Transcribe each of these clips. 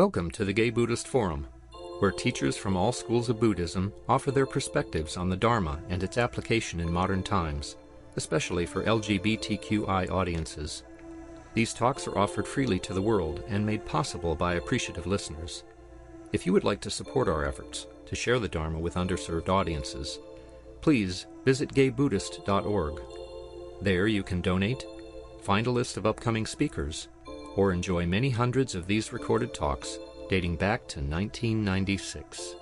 Welcome to the Gay Buddhist Forum, where teachers from all schools of Buddhism offer their perspectives on the Dharma and its application in modern times, especially for LGBTQI audiences. These talks are offered freely to the world and made possible by appreciative listeners. If you would like to support our efforts to share the Dharma with underserved audiences, please visit gaybuddhist.org. There you can donate, find a list of upcoming speakers, or enjoy many hundreds of these recorded talks dating back to 1996.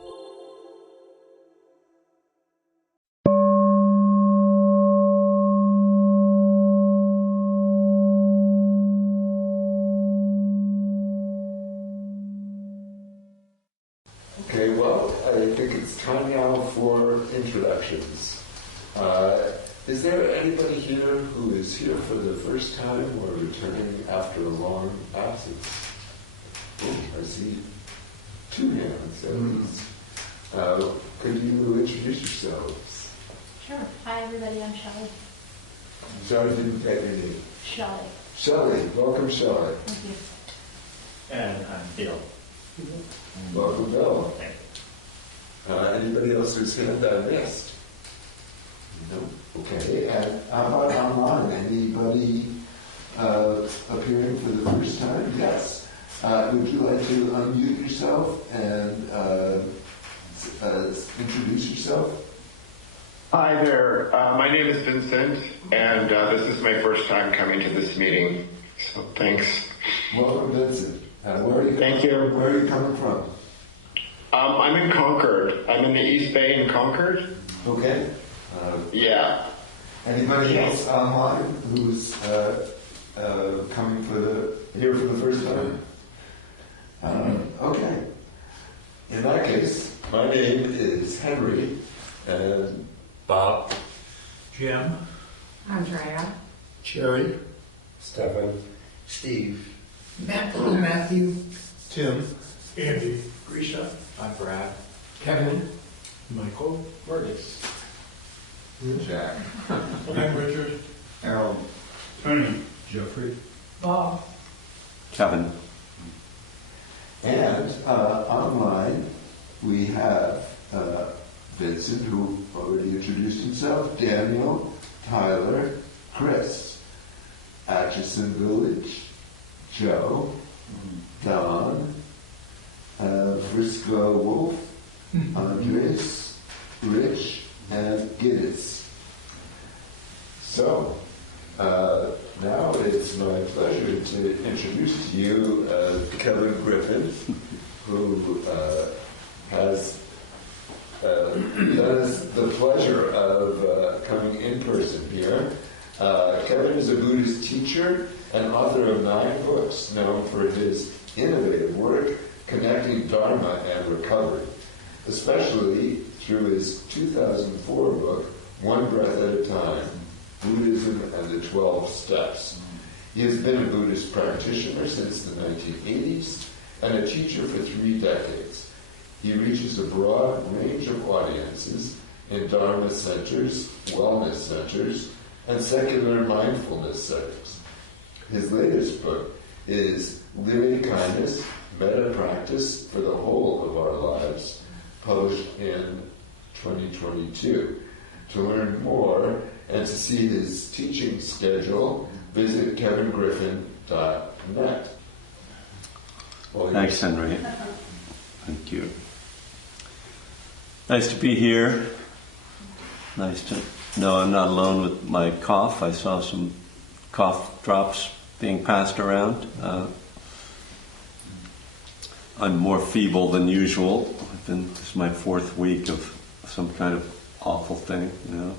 Okay, well, I think it's time now for introductions. Is there anybody here who is here for the first time or returning after a long absence? Oh, I see two hands at least. Could you introduce yourselves? Sure. Hi, everybody. I'm Shelley. I'm sorry I didn't get your name. Shelley. Shelley. Welcome, Shelley. Thank you. And I'm Bill. Welcome, Bill. Thank you. Anybody else whose hand I missed? No. Okay. And how about online? Anybody appearing for the first time? Yes. Would you like to unmute yourself and introduce yourself? Hi there. My name is Vincent, and this is my first time coming to this meeting. So thanks. Welcome, Vincent. Where are you? Thank you. Where are you coming from? I'm in Concord. I'm in the East Bay in Concord. Okay. Yeah. Anybody else online who's coming here for the first time? Okay. In that case, my name is Henry, and Bob. Jim. Andrea. Cherry, Stefan, Steve. Matthew. Tim. Andy. Grisha. I'm Brad. Kevin. Michael. Curtis. Jack. I'm Richard. Harold. Tony. Jeffrey. Bob. Kevin. And online, we have Vincent, who already introduced himself, Daniel, Tyler, Chris, Atchison Village, Joe, Don, Frisco Wolf, Andres, Rich, and Giddis. So, now it's my pleasure to introduce to you Kevin Griffin, who has the pleasure of coming in person here. Kevin is a Buddhist teacher and author of 9 books known for his innovative work connecting Dharma and recovery, especially through his 2004 book, One Breath at a Time, Buddhism and the 12 Steps. He has been a Buddhist practitioner since the 1980s and a teacher for 3 decades. He reaches a broad range of audiences in Dharma centers, wellness centers, and secular mindfulness settings. His latest book is Living Kindness, Metta Practice for the Whole of Our Lives, published in 2022. To learn more and to see his teaching schedule, visit kevingriffin.net. Thanks, Henry. Thank you. Nice to be here. Nice to know I'm not alone with my cough. I saw some cough drops being passed around. I'm more feeble than usual. This is my 4th week of some kind of awful thing, you know.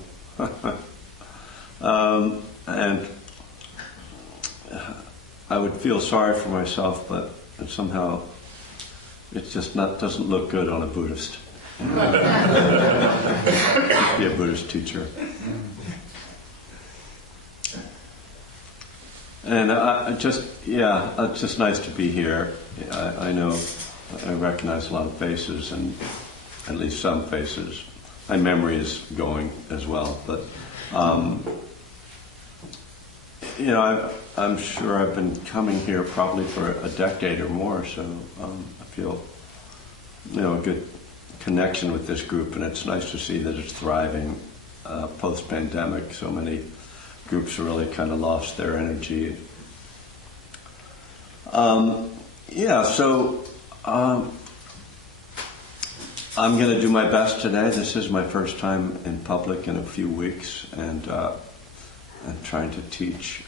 And I would feel sorry for myself, but somehow it just doesn't look good on a Buddhist. Be a Buddhist teacher. And it's just nice to be here. I know I recognize a lot of faces, and at least some faces. My memory is going as well, but I'm sure I've been coming here probably for a decade or more, so I feel, a good connection with this group, and it's nice to see that it's thriving post-pandemic. So many groups really kind of lost their energy. I'm going to do my best today. This is my first time in public in a few weeks, and I'm trying to teach.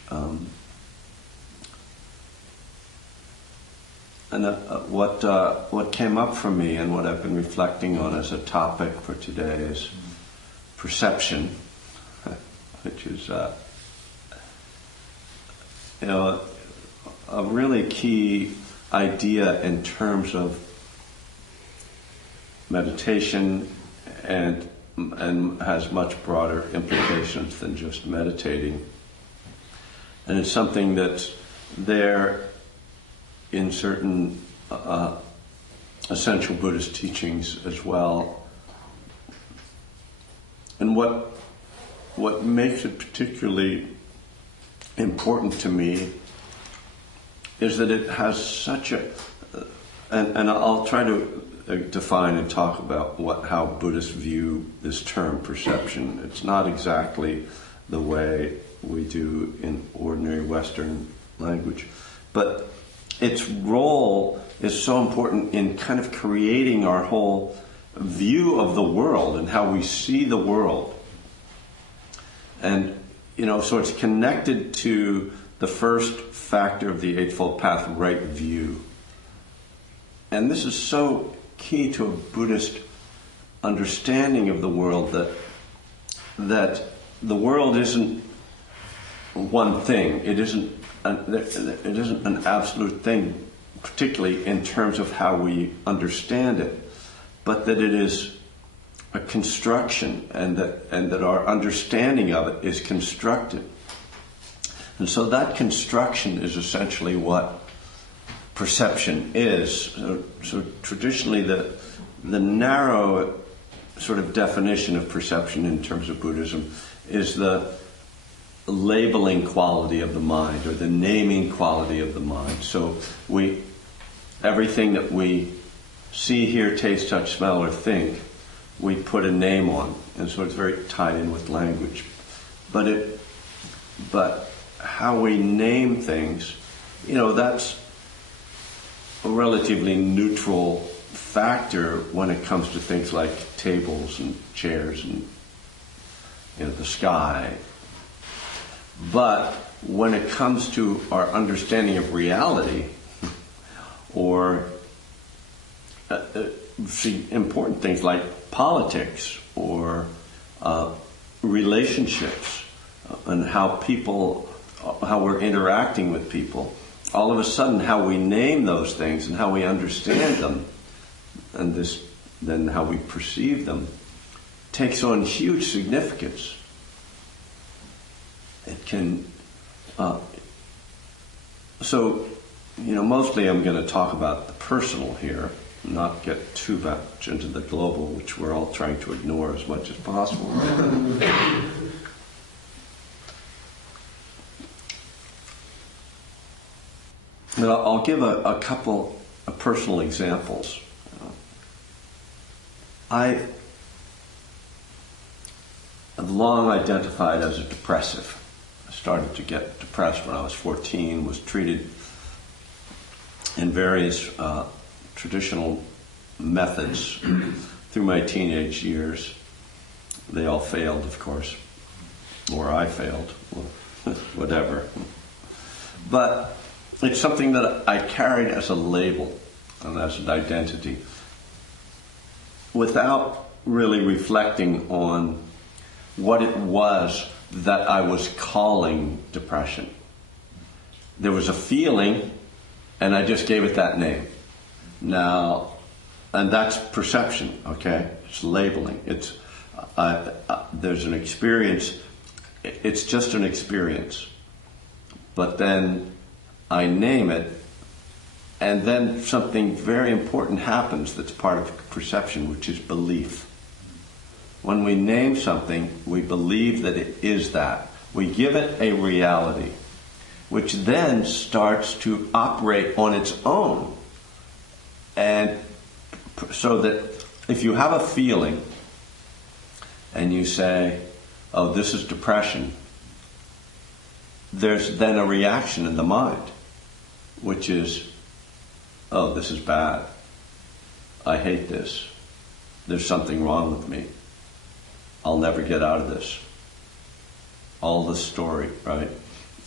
What came up for me and what I've been reflecting on as a topic for today is perception, which is a really key idea in terms of meditation and has much broader implications than just meditating. And it's something that's there in certain essential Buddhist teachings as well. And what makes it particularly important to me is that it has such a, and I'll try to define and talk about how Buddhists view this term perception. It's not exactly the way we do in ordinary Western language, but its role is so important in kind of creating our whole view of the world and how we see the world. And, so it's connected to the first factor of the Eightfold Path, right view. And this is so key to a Buddhist understanding of the world, that the world isn't one thing. It isn't an absolute thing, particularly in terms of how we understand it, but that it is a construction, and that our understanding of it is constructed. And so that construction is essentially what perception is. So traditionally, the narrow sort of definition of perception in terms of Buddhism is the labeling quality of the mind, or the naming quality of the mind. So everything that we see, hear, taste, touch, smell, or think, we put a name on, and so it's very tied in with language. But how we name things, that's a relatively neutral factor when it comes to things like tables and chairs and the sky. But when it comes to our understanding of reality, or important things like politics or relationships, and how we're interacting with people, all of a sudden how we name those things and how we understand them, and then how we perceive them, takes on huge significance. It can, mostly I'm going to talk about the personal here, not get too much into the global, which we're all trying to ignore as much as possible. But I'll give a couple of personal examples. I have long identified as a depressive. I started to get depressed when I was 14, was treated in various traditional methods through my teenage years. They all failed, of course, or I failed, whatever. But it's something that I carried as a label and as an identity, without really reflecting on what it was that I was calling depression. There was a feeling, and I just gave it that name. Now, and that's perception, okay? It's labeling. It's there's an experience. It's just an experience. But then I name it, and then something very important happens that's part of perception, which is belief. When we name something, we believe that it is that. We give it a reality. which then starts to operate on its own. And so that if you have a feeling and you say, oh, this is depression, there's then a reaction in the mind, which is, oh, this is bad. I hate this. There's something wrong with me. I'll never get out of this. All the story, right?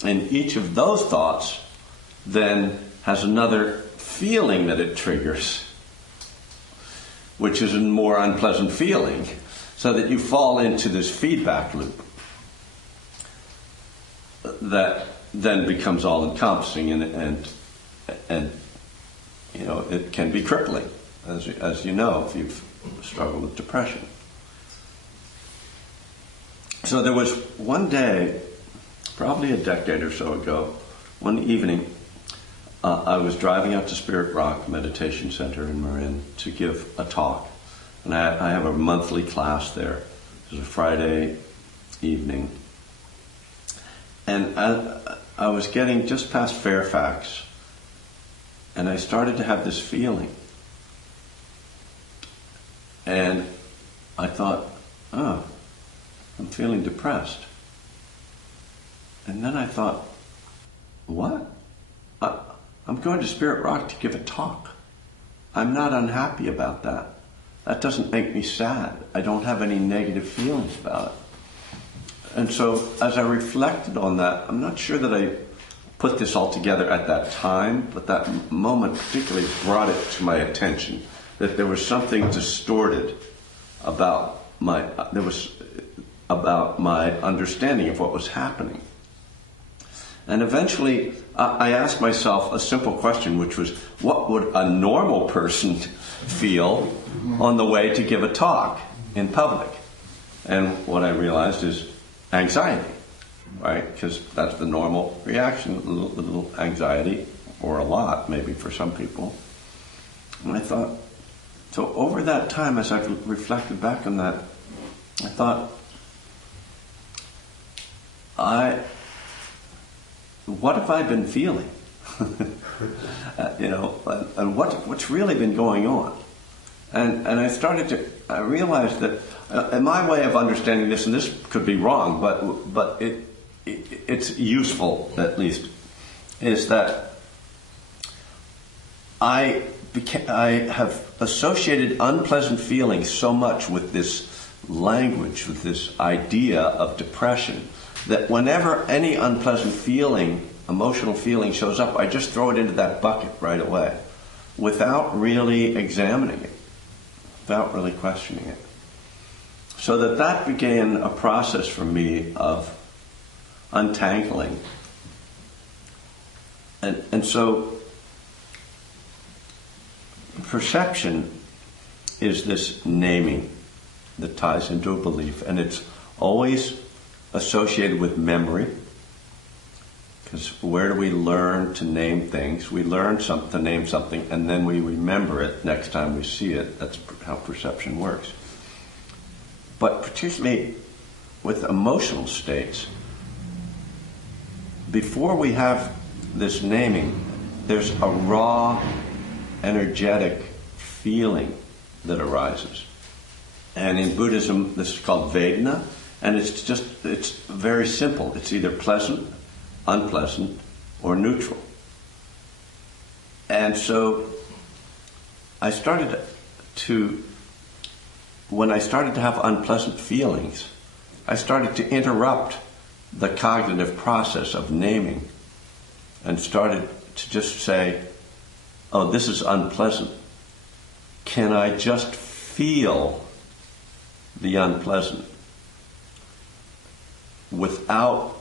And each of those thoughts then has another feeling that it triggers, which is a more unpleasant feeling, so that you fall into this feedback loop that then becomes all-encompassing, and you know, it can be crippling, as you know, if you've struggled with depression. So there was one day, probably a decade or so ago, one evening, I was driving out to Spirit Rock Meditation Center in Marin to give a talk. And I have a monthly class there. It was a Friday evening. And I was getting just past Fairfax, and I started to have this feeling. And I thought, oh, I'm feeling depressed. And then I thought, what? I'm going to Spirit Rock to give a talk. I'm not unhappy about that. That doesn't make me sad. I don't have any negative feelings about it. And so as I reflected on that, I'm not sure that I put this all together at that time, but that moment particularly brought it to my attention, that there was something distorted about my understanding of what was happening. And eventually, I asked myself a simple question, which was, what would a normal person feel on the way to give a talk in public? And what I realized is anxiety, right? Because that's the normal reaction, a little anxiety, or a lot, maybe, for some people. And I thought, so over that time, as I've reflected back on that, I thought, what have I been feeling? And what's really been going on? And I realized that in my way of understanding this, and this could be wrong, but it's useful at least, is that I have associated unpleasant feelings so much with this language, with this idea of depression, that whenever any unpleasant feeling, emotional feeling shows up, I just throw it into that bucket right away without really examining it, without really questioning it. So that began a process for me of untangling. And so perception is this naming that ties into a belief, and it's always associated with memory, because where do we learn to name things? We learn to name something, and then we remember it next time we see it. That's how perception works. But particularly with emotional states, before we have this naming, there's a raw, energetic feeling that arises. And in Buddhism, this is called Vedana. And it's very simple. It's either pleasant, unpleasant, or neutral. And so when I started to have unpleasant feelings, I started to interrupt the cognitive process of naming and started to just say, oh, this is unpleasant. Can I just feel the unpleasant without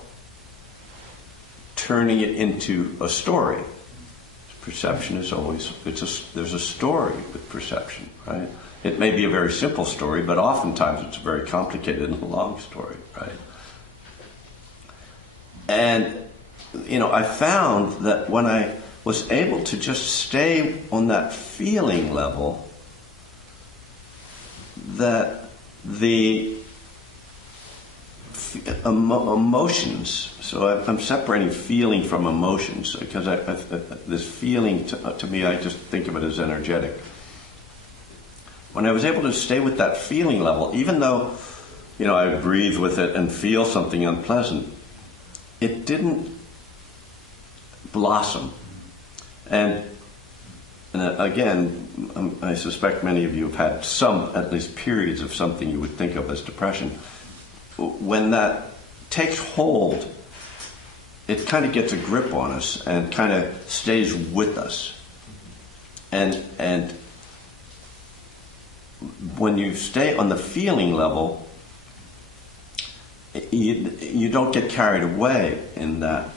turning it into a story? Perception is always, there's a story with perception, right? It may be a very simple story, but oftentimes it's a very complicated and long story, right? And, I found that when I was able to just stay on that feeling level, that the emotions. So I'm separating feeling from emotions because this feeling, to me, I just think of it as energetic. When I was able to stay with that feeling level, even though, I breathe with it and feel something unpleasant, it didn't blossom. And again, I suspect many of you have had at least periods of something you would think of as depression. When that takes hold, it kind of gets a grip on us and kind of stays with us. And when you stay on the feeling level, you don't get carried away in that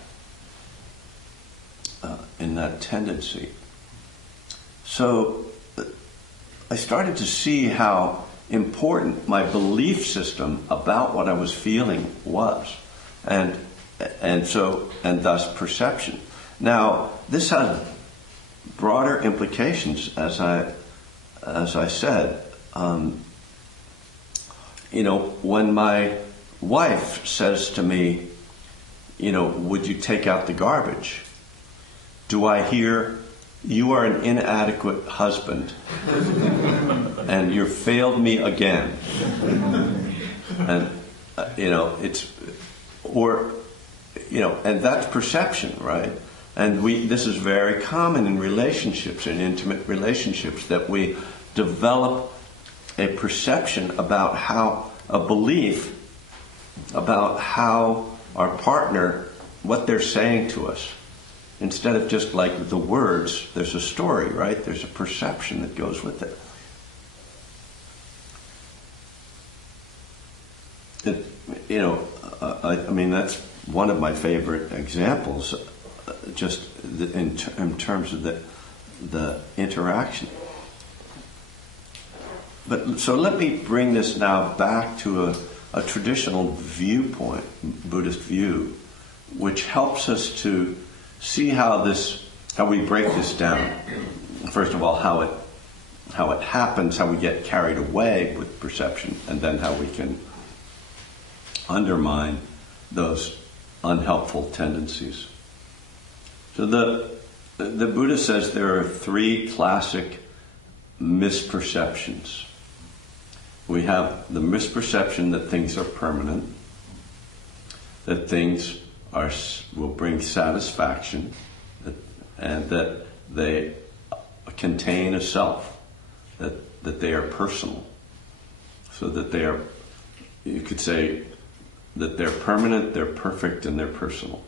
tendency. So I started to see how important my belief system about what I was feeling was, and thus perception. Now this has broader implications, as I said. When my wife says to me, would you take out the garbage? Do I hear, you are an inadequate husband and you failed me again? And, and that's perception, right? And this is very common in relationships, in intimate relationships, that we develop a perception about a belief about how our partner, what they're saying to us. Instead of just like the words, there's a story, right? There's a perception that goes with it. That's one of my favorite examples, just in terms of the interaction. But so let me bring this now back to a traditional viewpoint, Buddhist view, which helps us to see how we break this down. First of all, how it happens, how we get carried away with perception, and then how we can undermine those unhelpful tendencies. So the Buddha says there are 3 classic misperceptions. We have the misperception that things are permanent, that things will bring satisfaction, and that they contain a self, that they are personal. So that you could say that they're permanent, they're perfect, and they're personal.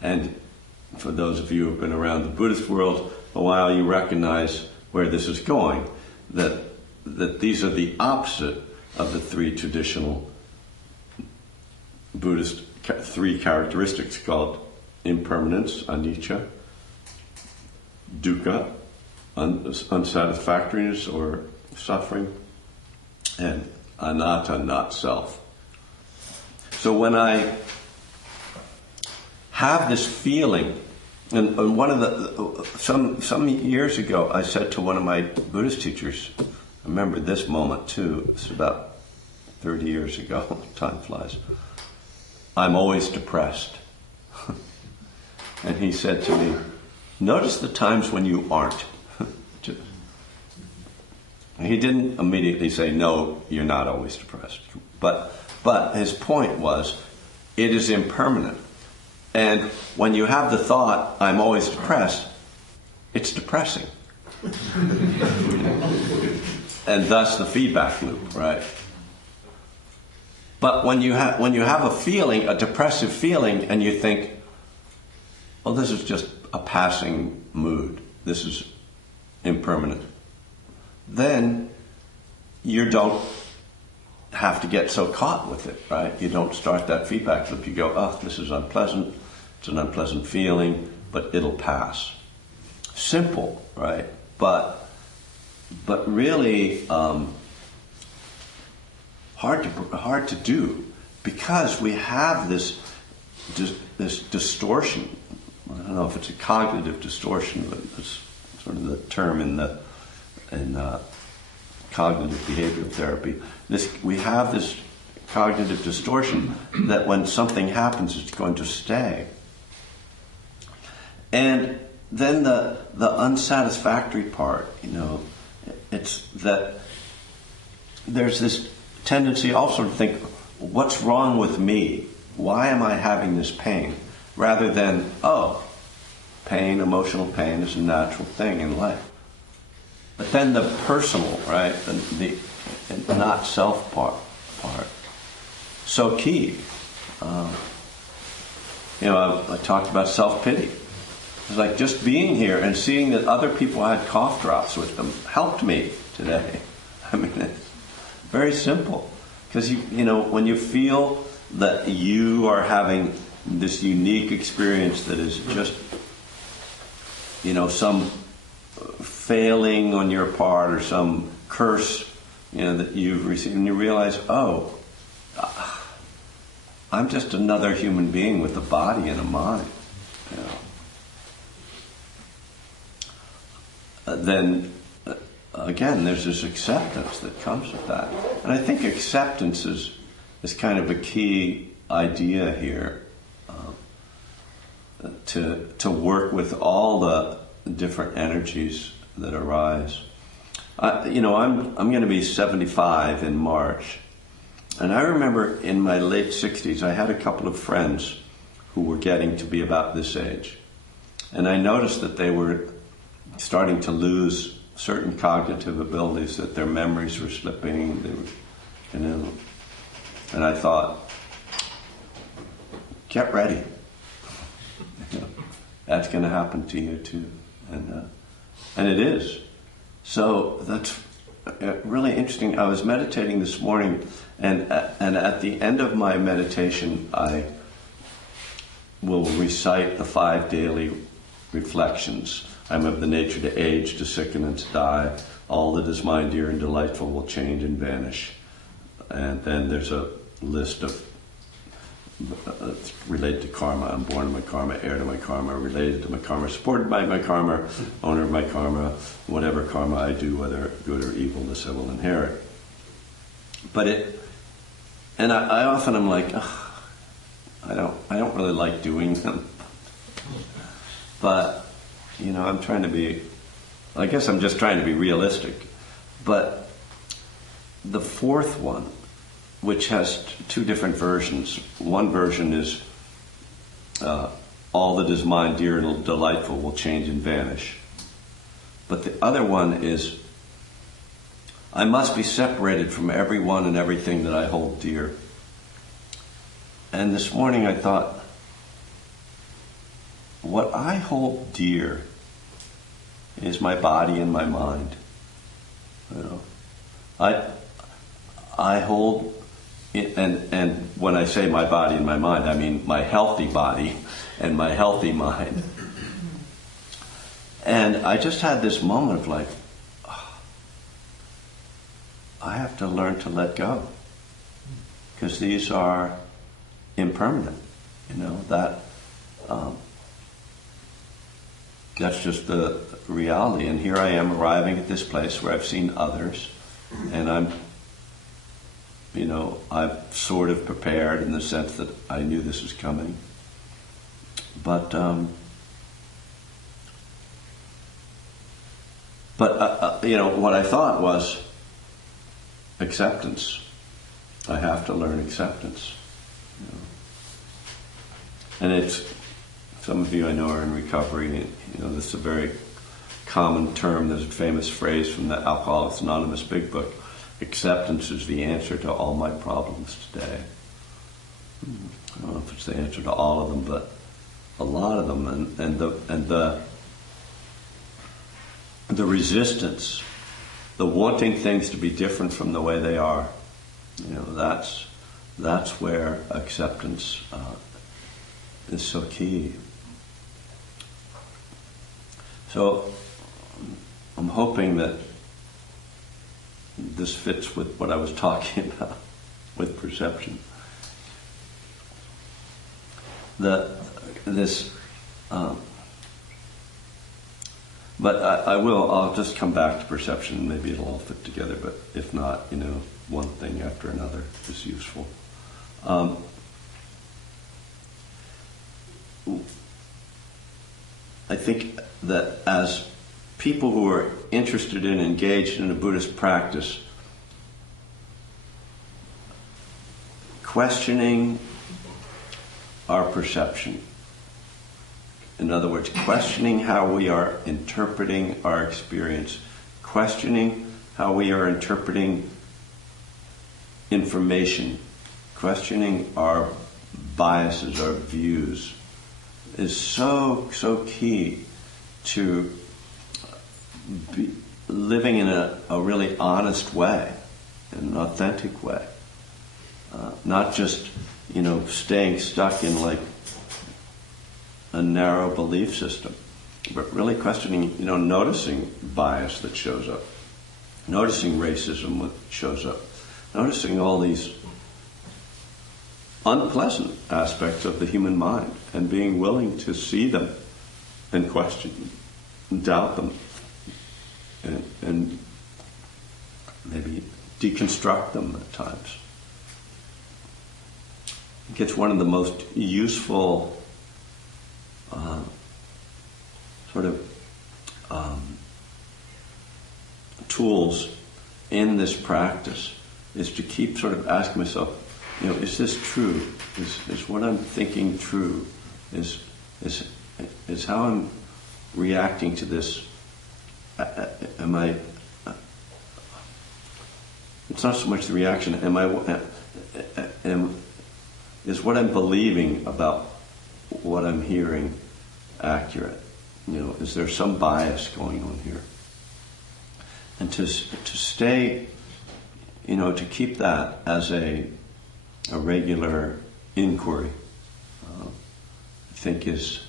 And for those of you who have been around the Buddhist world a while, you recognize where this is going, that these are the opposite of the 3 traditional Buddhist 3 characteristics called impermanence, anicca, dukkha, unsatisfactoriness or suffering, and anatta, not self. So when I have this feeling, and one of some years ago, I said to one of my Buddhist teachers, I remember this moment too, it's about 30 years ago, time flies, I'm always depressed. And he said to me, notice the times when you aren't. He didn't immediately say, no, you're not always depressed. But his point was, it is impermanent. And when you have the thought, I'm always depressed, it's depressing. And thus the feedback loop, right? But when you have a feeling, a depressive feeling, and you think, well, this is just a passing mood, this is impermanent, then you don't have to get so caught with it, right? You don't start that feedback loop. You go, oh, this is unpleasant, it's an unpleasant feeling, but it'll pass. Simple, right? But really hard to do, because we have this distortion. I don't know if it's a cognitive distortion, but it's sort of the term in cognitive behavioral therapy. We have this cognitive distortion that when something happens, it's going to stay. And then the unsatisfactory part, it's that there's this tendency also to think, what's wrong with me? Why am I having this pain? Rather than, pain, emotional pain is a natural thing in life. But then the personal, right, the not self part, so key. I talked about self-pity. It's like just being here and seeing that other people had cough drops with them helped me today. I mean, it's very simple. Because, when you feel that you are having this unique experience that is just, some failing on your part or some curse, that you've received, and you realize, I'm just another human being with a body and a mind. Then, again, there's this acceptance that comes with that. And I think acceptance is kind of a key idea here, to work with all the different energies that arise. I'm going to be 75 in March. And I remember in my late 60s, I had a couple of friends who were getting to be about this age. And I noticed that they were starting to lose certain cognitive abilities, that their memories were slipping. They were, and I thought, get ready. That's going to happen to you too. And it is. So that's really interesting. I was meditating this morning, and at the end of my meditation, I will recite the 5 daily reflections. I'm of the nature to age, to sicken, and to die. All that is mine, dear and delightful, will change and vanish. And then there's a list of related to karma. I'm born of my karma, heir to my karma, related to my karma, supported by my karma, owner of my karma. Whatever karma I do, whether good or evil, this I will inherit. And I often am like, I don't really like doing them. But I'm trying to be, I guess I'm just trying to be realistic. But the fourth one, which has 2 different versions. One version is, all that is mine, dear and delightful, will change and vanish. But the other one is, I must be separated from everyone and everything that I hold dear. And this morning I thought, what I hold dear is my body and my mind. I hold it, and when I say my body and my mind, I mean my healthy body and my healthy mind. And I just had this moment of like, I have to learn to let go, because these are impermanent. That's just the reality. And here I am arriving at this place where I've seen others, and I've sort of prepared in the sense that I knew this was coming. But what I thought was acceptance. I have to learn acceptance. And it's, some of you I know are in recovery. This is a very common term. There's a famous phrase from the Alcoholics Anonymous Big Book: acceptance is the answer to all my problems today. I don't know if it's the answer to all of them, but a lot of them. And the resistance, the wanting things to be different from the way they are, that's where acceptance is so key. So I'm hoping that this fits with what I was talking about with perception. But I'll just come back to perception. Maybe it'll all fit together, but if not, one thing after another is useful. I think that as people who are interested in, engaged in a Buddhist practice, questioning our perception, in other words, questioning how we are interpreting our experience, questioning how we are interpreting information, questioning our biases, our views, is so key to living in a really honest way, an authentic way. Not just, staying stuck in like a narrow belief system, but really questioning, noticing bias that shows up, noticing racism that shows up, noticing all these unpleasant aspects of the human mind and being willing to see them and question them and doubt them and maybe deconstruct them at times. I think it's one of the most useful tools in this practice is to keep sort of asking myself, is this true? Is what I'm thinking true? Is how I'm reacting to this? Am I? It's not so much the reaction. Is what I'm believing about what I'm hearing accurate? Is there some bias going on here? And to stay, to keep that as a regular inquiry, I think is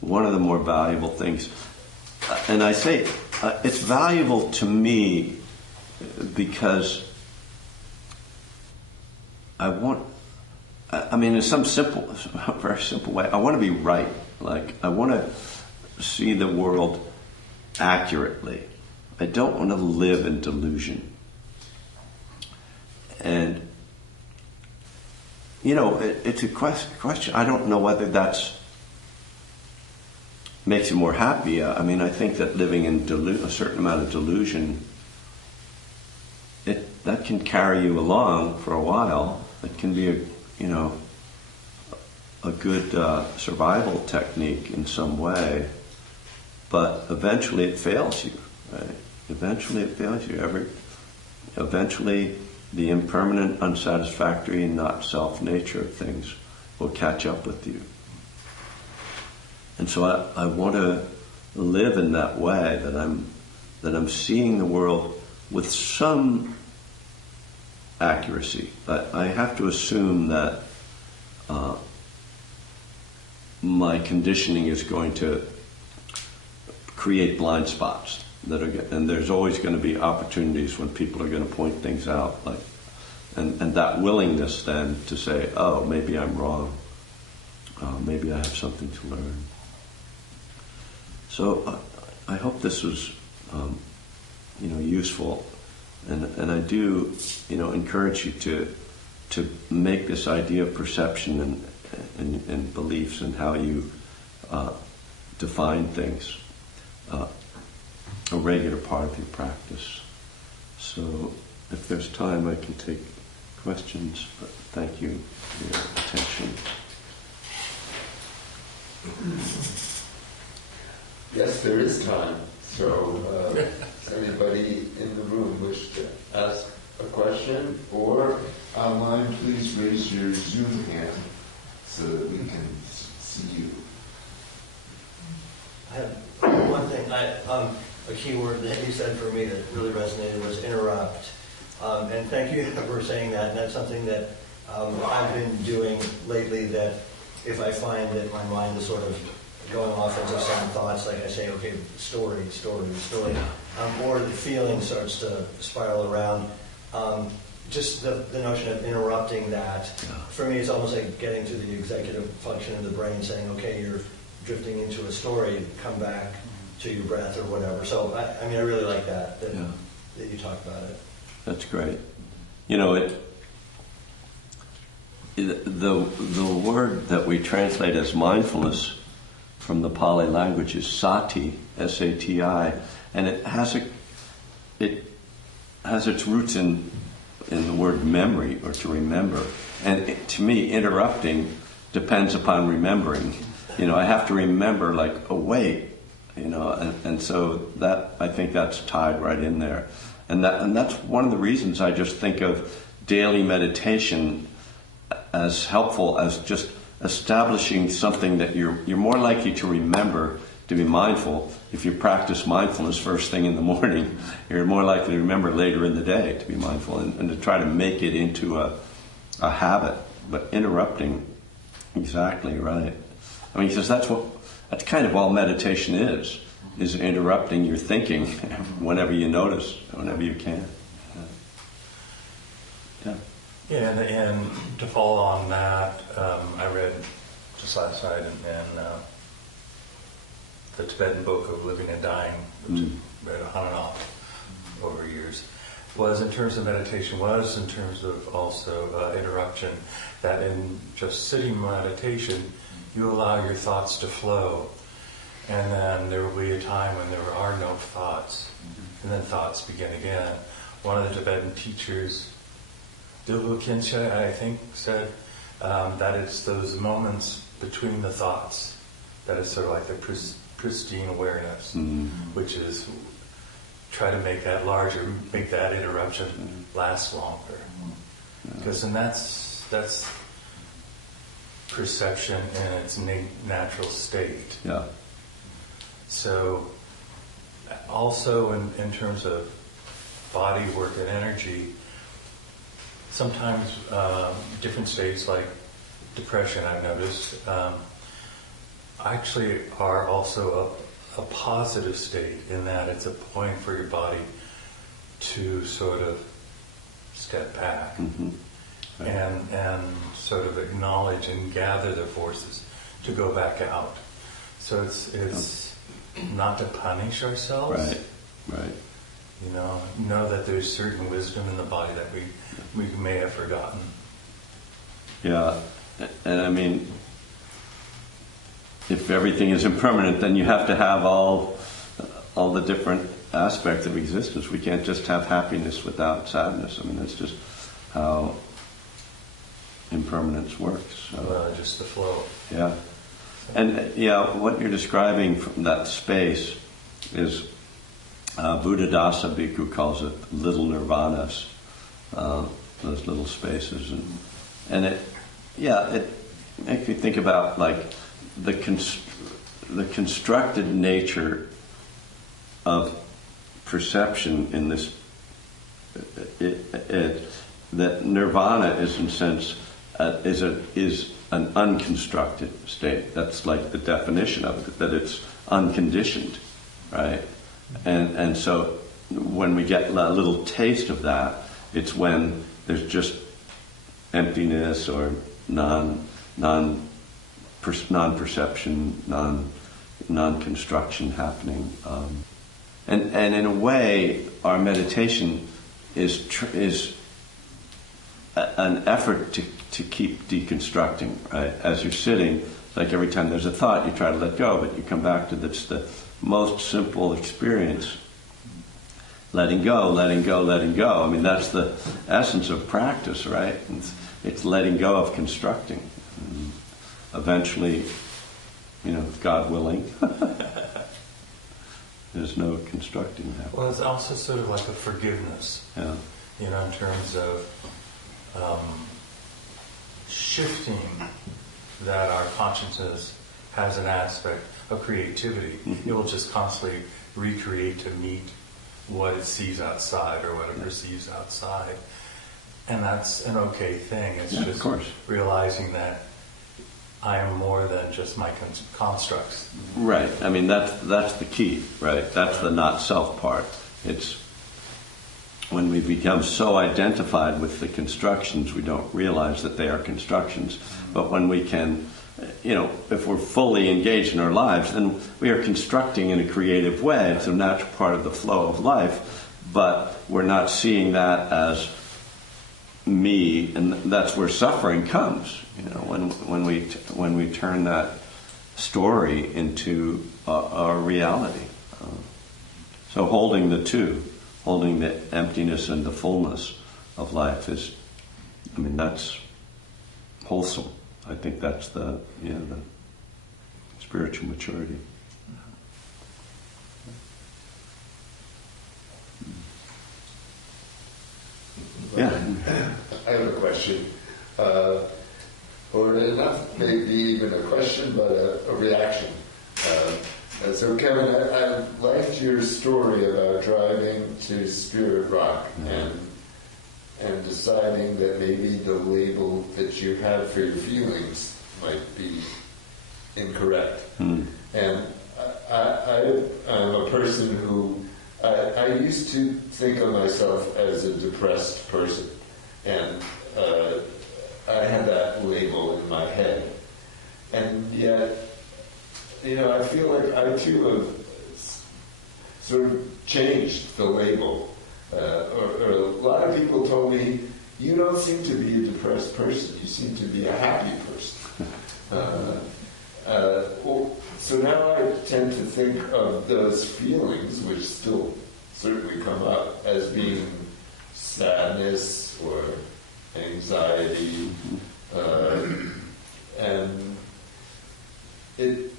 one of the more valuable things. And I say it's valuable to me because in some very simple way, I want to be right. Like, I want to see the world accurately. I don't want to live in delusion. And, it's a question. I don't know whether that's makes you more happy. I think that living in a certain amount of delusion, that can carry you along for a while. It can be a good survival technique in some way, but eventually it fails you. Right? Eventually it fails you. Eventually the impermanent, unsatisfactory, and not self nature of things will catch up with you. And so I want to live in that way, that I'm seeing the world with some accuracy. I have to assume that my conditioning is going to create blind spots and there's always going to be opportunities when people are going to point things out, and that willingness then to say, oh, maybe I'm wrong, maybe I have something to learn. So I hope this was useful, and I do encourage you to make this idea of perception and beliefs and how you define things a regular part of your practice. So if there's time, I can take questions, but thank you for your attention. Yes, there is time. So does anybody in the room wish to ask a question? Or online, please raise your Zoom hand so that we can see you. I have one thing. A key word that you said for me that really resonated was interrupt. And thank you for saying that. And that's something that I've been doing lately, that if I find that my mind is sort of going off into some thoughts, like I say, okay, story, or the feeling starts to spiral around, just the notion of interrupting that, for me, is almost like getting to the executive function of the brain, saying, okay, you're drifting into a story, come back to your breath or whatever. So I mean, I really like that Yeah. that you talked about it. That's great. You know, the word that we translate as mindfulness from the Pali language is sati, S-A-T-I, and it has its roots in the word memory, or to remember. And to me, interrupting depends upon remembering. You know, I have to remember, like, oh wait, you know, and so that, I think that's tied right in there. And that's one of the reasons I just think of daily meditation as helpful as just establishing something that you're more likely to remember, to be mindful. If you practice mindfulness first thing in the morning, you're more likely to remember later in the day to be mindful, and to try to make it into a habit. But interrupting, exactly right. I mean, because that's kind of all meditation is interrupting your thinking whenever you notice, whenever you can. Yeah. Yeah, and to follow on that, I read just last night in the Tibetan book of Living and Dying, which I read on and off over years, was in terms of meditation, was in terms of also interruption, that in just sitting meditation, you allow your thoughts to flow, and then there will be a time when there are no thoughts, and then thoughts begin again. One of the Tibetan teachers, Dilgo Khyentse, I think, said that it's those moments between the thoughts that is sort of like the pristine awareness, which is try to make that larger, make that interruption last longer. Because then that's perception in its natural state. Yeah. So also in terms of body work and energy, sometimes different states like depression, I've noticed, actually are also a positive state, in that it's a point for your body to sort of step back Right. and sort of acknowledge and gather their forces to go back out. So it's not to punish ourselves. Right. You know that there's certain wisdom in the body that we may have forgotten. Yeah, and I mean, if everything is impermanent, then you have to have all the different aspects of existence. We can't just have happiness without sadness. I mean, that's just how impermanence works. So, Just the flow. yeah. And what you're describing from that space is Buddhadasa Bhikkhu calls it little nirvanas, those little spaces, and it makes me think about like the constructed nature of perception in this. That nirvana is, in a sense, is an unconstructed state. That's like the definition of it, that it's unconditioned, right? And so when we get a little taste of that, it's when there's just emptiness or non-perception, non-construction happening. And in a way, our meditation is an effort to keep deconstructing, right? As you're sitting, like every time there's a thought, you try to let go, but you come back to the most simple experience. Letting go, letting go, letting go. I mean, that's the essence of practice, right? It's letting go of constructing. And eventually, God willing, there's no constructing happening. Well, it's also sort of like a forgiveness. Yeah. In terms of shifting that our consciousness has an aspect of creativity. It will just constantly recreate to meet what it sees outside or what it perceives outside. And that's an okay thing. It's just of course. Realizing that I am more than just my constructs. Right. I mean, that's the key, right? That's the not self part. It's when we become so identified with the constructions, we don't realize that they are constructions. But when we can if we're fully engaged in our lives, then we are constructing in a creative way. It's a natural part of the flow of life, but we're not seeing that as me, and that's where suffering comes. When we turn that story into our reality. So holding the two, holding the emptiness and the fullness of life that's wholesome. I think that's the spiritual maturity. Yeah. I have a question. Or not maybe even a question, but a reaction. So Kevin, I liked your story about driving to Spirit Rock and deciding that maybe the label that you had for your feelings might be incorrect. And I'm a person who I used to think of myself as a depressed person, and I had that label in my head, and yet, I feel like I too have sort of changed the label. Or a lot of people told me, you don't seem to be a depressed person, you seem to be a happy person. So now I tend to think of those feelings, which still certainly come up, as being sadness or anxiety, and it,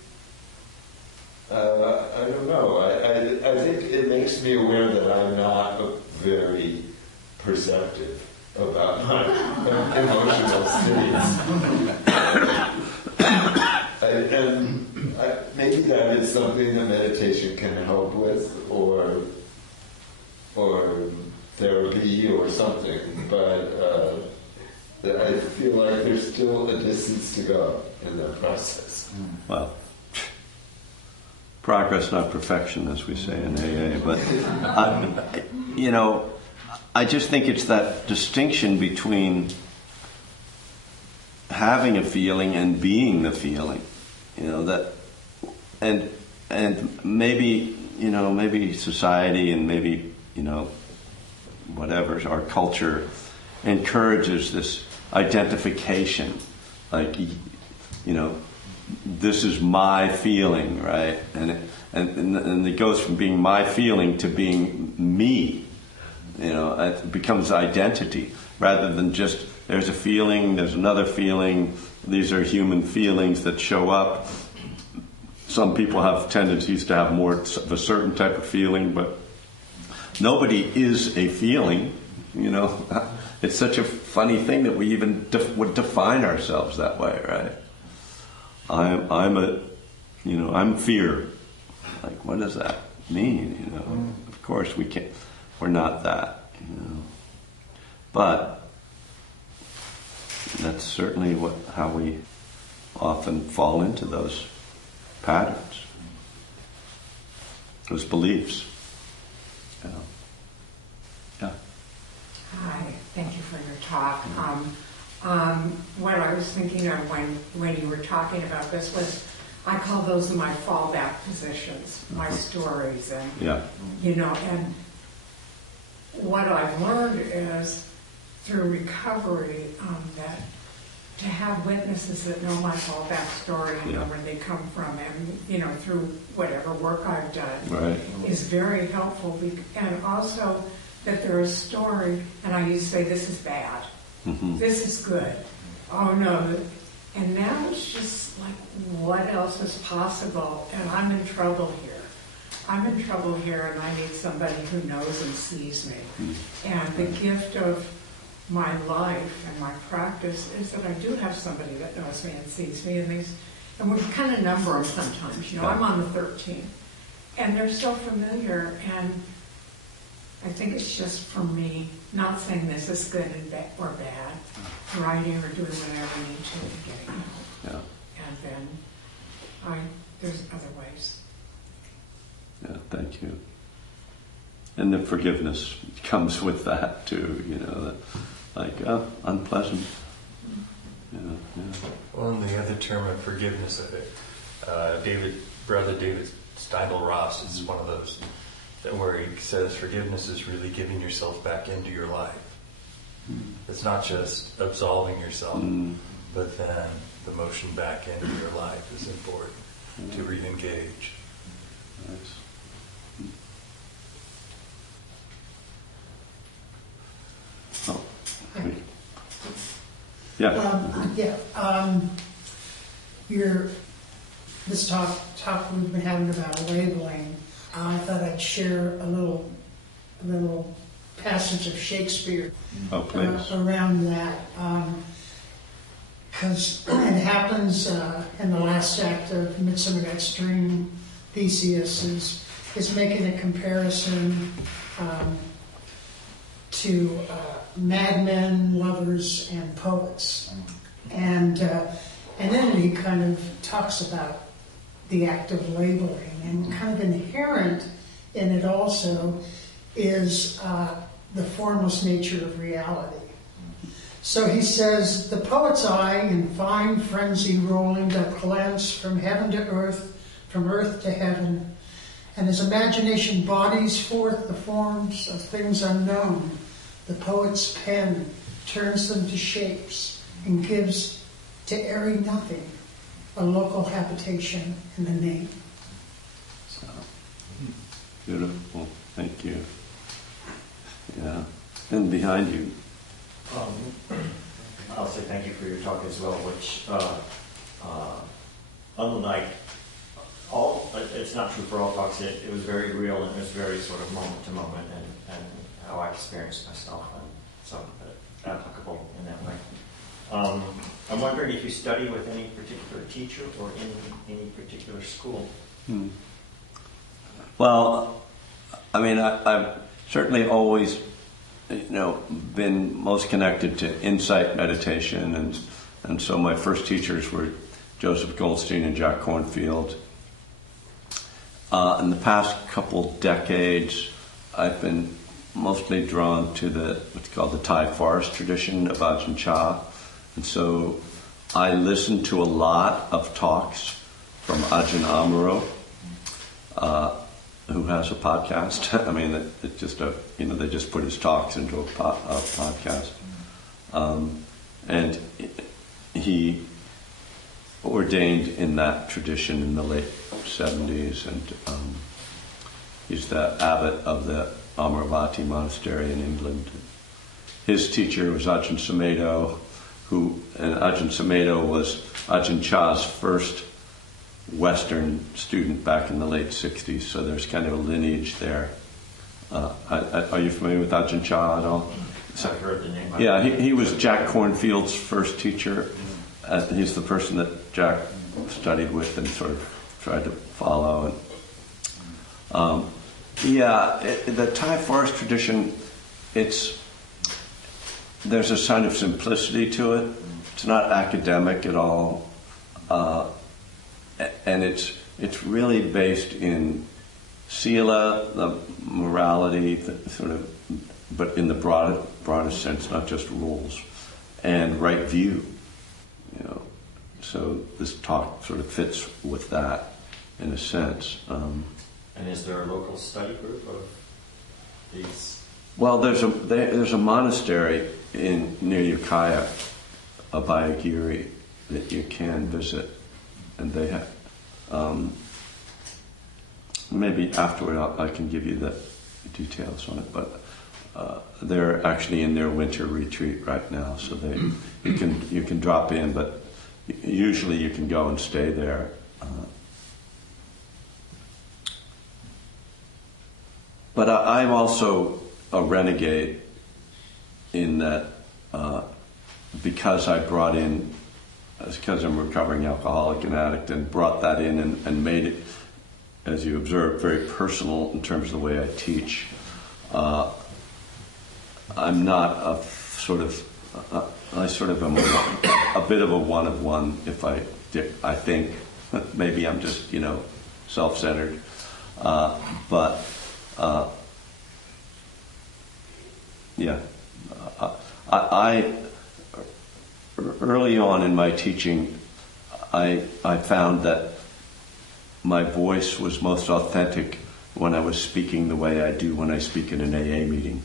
I don't know, I think it makes me aware that I'm not very perceptive about my emotional states. And maybe that is something that meditation can help with, or therapy or something, but I feel like there's still a distance to go in that process. Well, progress, not perfection, as we say in AA. But, I just think it's that distinction between having a feeling and being the feeling. And maybe, maybe society and maybe, whatever, our culture encourages this identification, like, this is my feeling, right? And it goes from being my feeling to being me. It becomes identity rather than just there's a feeling, there's another feeling. These are human feelings that show up. Some people have tendencies to have more of a certain type of feeling, but nobody is a feeling. It's such a funny thing that we even would define ourselves that way, right? I'm fear. Like, what does that mean? Of course we can't. We're not that. But that's certainly how we often fall into those patterns, those beliefs. Yeah. Hi, thank you for your talk. What I was thinking of when you were talking about this was, I call those my fallback positions, my stories, and and what I've learned is through recovery that to have witnesses that know my fallback story and know where they come from, and through whatever work I've done, is very helpful. And also that there is a story, and I used to say, this is bad, this is good, oh no, and now it's just like, what else is possible? And I'm in trouble here. I'm in trouble here, and I need somebody who knows and sees me. And the gift of my life and my practice is that I do have somebody that knows me and sees me, and we kind of number them sometimes. I'm on the 13th, and they're so familiar, and I think it's just for me, not saying this is good or bad, writing or doing whatever I need to and getting help. And then there's other ways. Yeah, thank you. And the forgiveness comes with that too, unpleasant. Well, and the other term of forgiveness, Brother David Steindl Ross is one of those where he says forgiveness is really giving yourself back into your life. It's not just absolving yourself, but then the motion back into your life is important to re-engage. Nice. Oh. This talk we've been having about labeling, I thought I'd share a little passage of Shakespeare around that, because it happens in the last act of Midsummer Night's Dream. Theseus is making a comparison to madmen, lovers, and poets, and then he kind of talks about the act of labeling, and kind of inherent in it also is the formless nature of reality. So he says, the poet's eye in fine frenzy rolling doth glance from heaven to earth, from earth to heaven, and his imagination bodies forth the forms of things unknown. The poet's pen turns them to shapes and gives to airy nothing a local habitation and a name. So, beautiful. Thank you. Yeah. And behind you. I'll say thank you for your talk as well, which, unlike it's not true for all talks, it was very real and it was very sort of moment to moment and how I experienced myself, and so applicable in that way. I'm wondering if you study with any particular teacher or in any particular school. Well, I mean, I've certainly always, been most connected to insight meditation, and so my first teachers were Joseph Goldstein and Jack Kornfield. In the past couple decades, I've been mostly drawn to what's called the Thai forest tradition of Ajahn Chah. And so I listen to a lot of talks from Ajahn Amaro, who has a podcast. I mean, it's just they just put his talks into a podcast. And he ordained in that tradition in the late 70s, and he's the abbot of the Amaravati monastery in England. His teacher was Ajahn Sumedho, and Ajahn Sumedho was Ajahn Chah's first Western student back in the late 60s, so there's kind of a lineage there. Are you familiar with Ajahn Chah at all? I've heard the name. Yeah, he was Jack Kornfield's first teacher. He's the person that Jack studied with and sort of tried to follow. And the Thai forest tradition, there's a sign of simplicity to it. It's not academic at all, and it's really based in sila, the morality, but in the broadest sense, not just rules, and right view. So this talk sort of fits with that in a sense. And is there a local study group of these? Well, there's a monastery near Ukiah, Abhayagiri, that you can visit, and they have. Maybe afterward I can give you the details on it, but they're actually in their winter retreat right now, so you can drop in, but usually you can go and stay there. But I'm also a renegade in that because I'm a recovering alcoholic and addict, and brought that in and made it, as you observe, very personal in terms of the way I teach. I'm not I am a bit of a one of one. If I think maybe I'm just self-centered, but early on in my teaching, I found that my voice was most authentic when I was speaking the way I do when I speak in an AA meeting.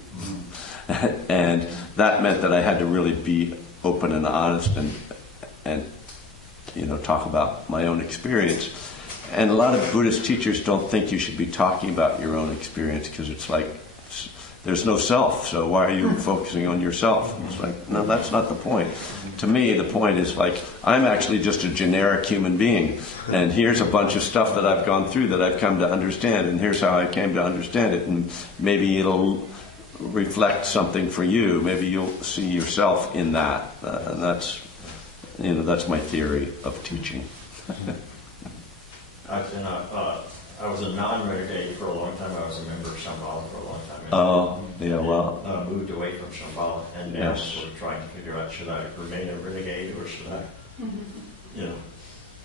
And that meant that I had to really be open and honest and talk about my own experience. And a lot of Buddhist teachers don't think you should be talking about your own experience because it's like there's no self, so why are you focusing on yourself? It's like, no, that's not the point. To me, the point is like, I'm actually just a generic human being, and here's a bunch of stuff that I've gone through that I've come to understand, and here's how I came to understand it, and maybe it'll reflect something for you. Maybe you'll see yourself in that, and that's my theory of teaching. I was a non-renegade for a long time. I was a member of Shambhala for a long time. Oh, yeah, well. Moved away from Shambhala, and now I'm sort of trying to figure out, should I remain a renegade or should I,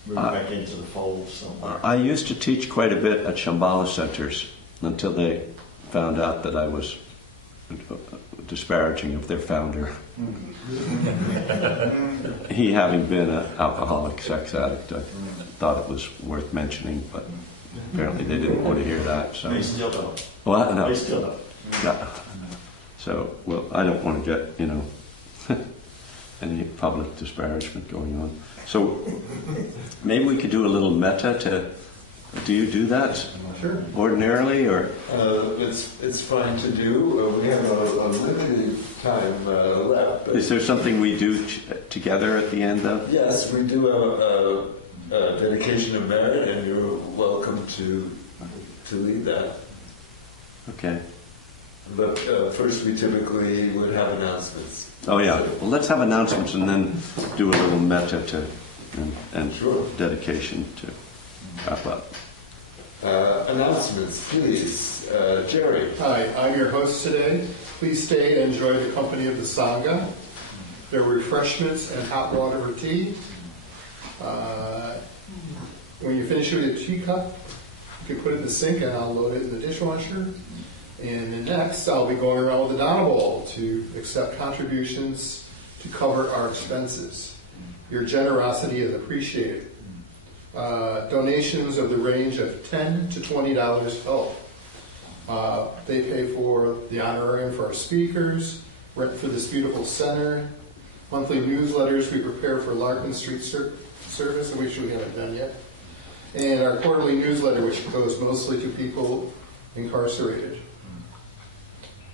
move back into the fold somewhere? I used to teach quite a bit at Shambhala centers until they found out that I was disparaging of their founder. He having been an alcoholic sex addict, I thought it was worth mentioning, but apparently they didn't want to hear that. So. They still don't. What? No. They still don't. No. So, well, I don't want to get, any public disparagement going on. So maybe we could do a little metta to... Do you do that? Sure. Ordinarily, or? It's fine to do. We have a limited time left. Is there something we do together at the end, though? Yes, we do a dedication of merit, and you're welcome to lead that. Okay. But first, we typically would have announcements. Oh yeah. Well, let's have announcements and then do a little metta and Sure. dedication to wrap up. Announcements, please. Jerry. Hi, I'm your host today. Please stay and enjoy the company of the Sangha. There are refreshments and hot water or tea. When you finish with your teacup, you can put it in the sink and I'll load it in the dishwasher. And then next, I'll be going around with the Dana Bowl to accept contributions to cover our expenses. Your generosity is appreciated. Donations of the range of $10 to $20 help. They pay for the honorarium for our speakers, rent for this beautiful center, monthly newsletters we prepare for Larkin Street service, which we haven't done yet, and our quarterly newsletter, which goes mostly to people incarcerated.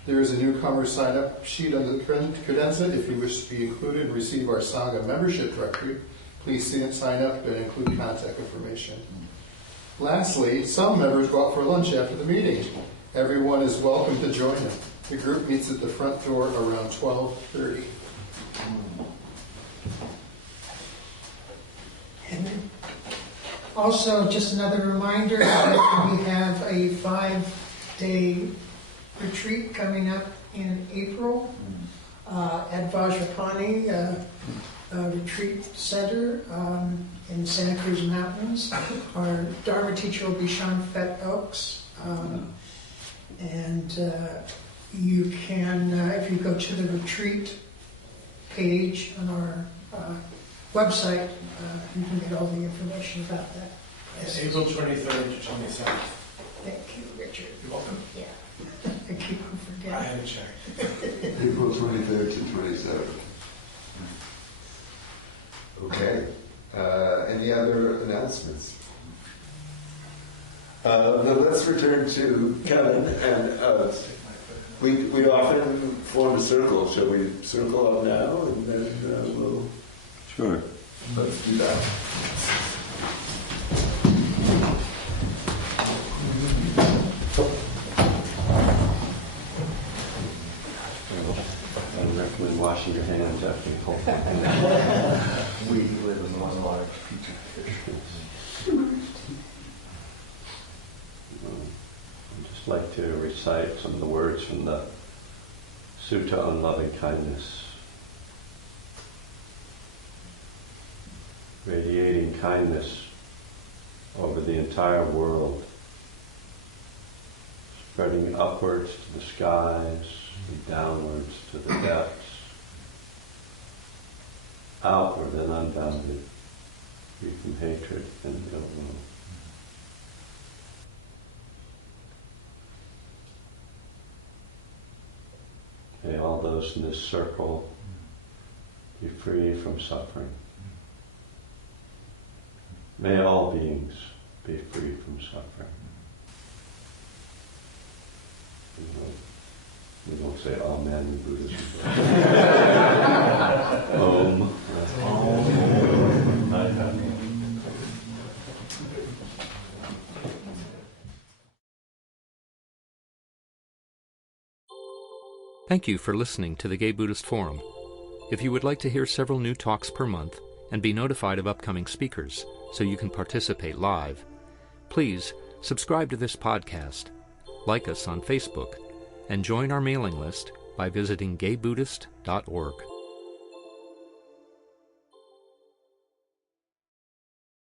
There is a newcomer sign-up sheet on the credenza. If you wish to be included and receive our Sangha membership directory, please sign up and include contact information. Lastly, some members go out for lunch after the meeting. Everyone is welcome to join them. The group meets at the front door around 12:30. Also, just another reminder that we have a 5-day retreat coming up in April at Vajrapani Retreat Center in Santa Cruz Mountains. Our Dharma teacher will be Sean Fett Oaks. And you can, if you go to the retreat page on our website, you can get all the information about that. It's April 23rd to 27th. Thank you, Richard. You're welcome. Yeah. I keep on forgetting. I had to check. April 23rd to 27th. Okay. Any other announcements? Then let's return to Kevin, and we often form a circle. Shall we circle up now, and then we'll... Sure. Let's do that. I recommend washing your hands after you pull. We live in one large pizza fish. I'd just like to recite some of the words from the Sutta on Loving Kindness. Radiating kindness over the entire world, spreading upwards to the skies and downwards to the depths. outward and unbounded, free from hatred and ill will. May all those in this circle be free from suffering. May all beings be free from suffering. We don't say Amen in Buddhism. Om. Thank you for listening to the Gay Buddhist Forum. If you would like to hear several new talks per month and be notified of upcoming speakers so you can participate live, please subscribe to this podcast, like us on Facebook, and join our mailing list by visiting gaybuddhist.org.